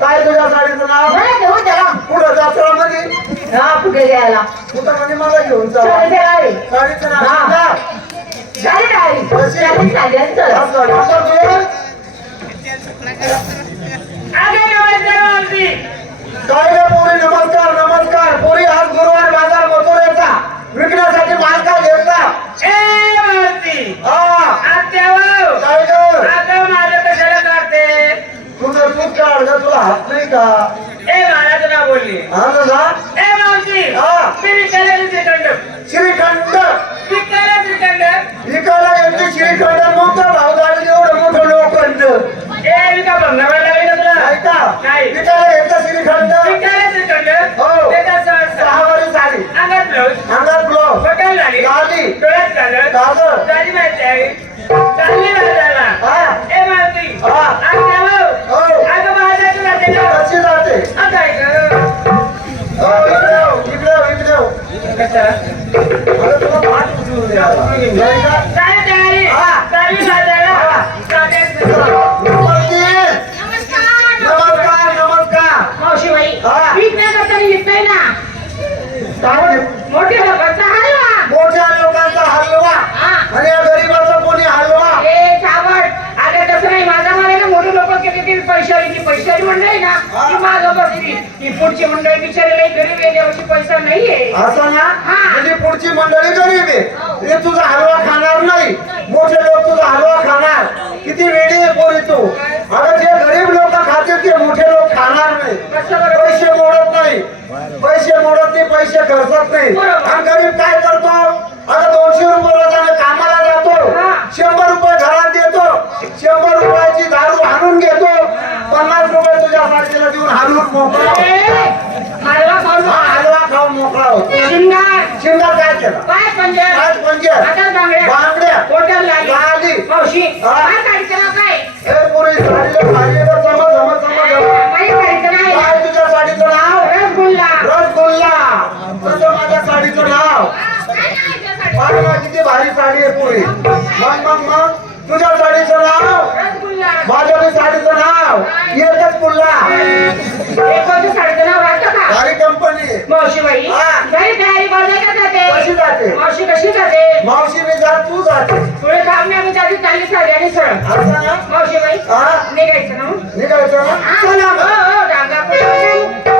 काय तुझ्या साडीचं नाव? नाही घेऊन त्याला पुढं जात्रा मध्ये हा कुठे घ्यायला कुठं म्हणजे मला घेऊन जा. साडीचं नाव काय काय तुला हात नाही का? हा ना जा हा. श्रीखंड. विकायला यांची श्रीखंड मोठं भाव झालं एवढं मोठं लोखंड. नाही का? नाही. विकायला यांचं श्रीखंड. सहा वारी झाली. अंगात ब्लॉक झाली. गाली डोळ्यात झालं कागद झाली माहिती आहे. नमस्कार नमस्कार. मावशीबाई. विकण्याकरता नाही ना काय मोठे लोकांचा हलवा मोठ्या लोकांचा हलवा हा. आणि या गरीबाचा कोणी हलवा ए चावट अगं तसं नाही माझा मला ना मोठे लोक किती किती पैशाची जी पैशाची मंडळी ना ती माझं बघली ही पुढची मंडळी बिचारी लई गरीब आहे देवाची पैसा नाहीये. असं ना? हा. म्हणजे पुढची मंडळी गरीब आहे. ते तुझा हलवा खाणार नाही. मोठे लोक तुझा हलवा खाणार. किती वेडी आहे पोरी तू. अगं जे गरीब लोक खाते ते मोठे लोक खाणार नाही. कसं बरं? पैसे मोडत नाही. पैसे मोडत नाही पैसे खर्चत नाही. बरोबर. मोकळा हलवा खाऊन हलवा खाऊन मोकळा होतो शिंगार शिंगा काय केला? पाय पंजे? पाच हातात बांगड्या. बांगड्या होटल लागली. मावशी काय मावशी कशी जाते मावशी मी जात तू जाते थोडे थांबणे आम्ही जाती चालली साडी आणि सरळ मावशीबाई हा निघायचं ना? निघायचं? चला.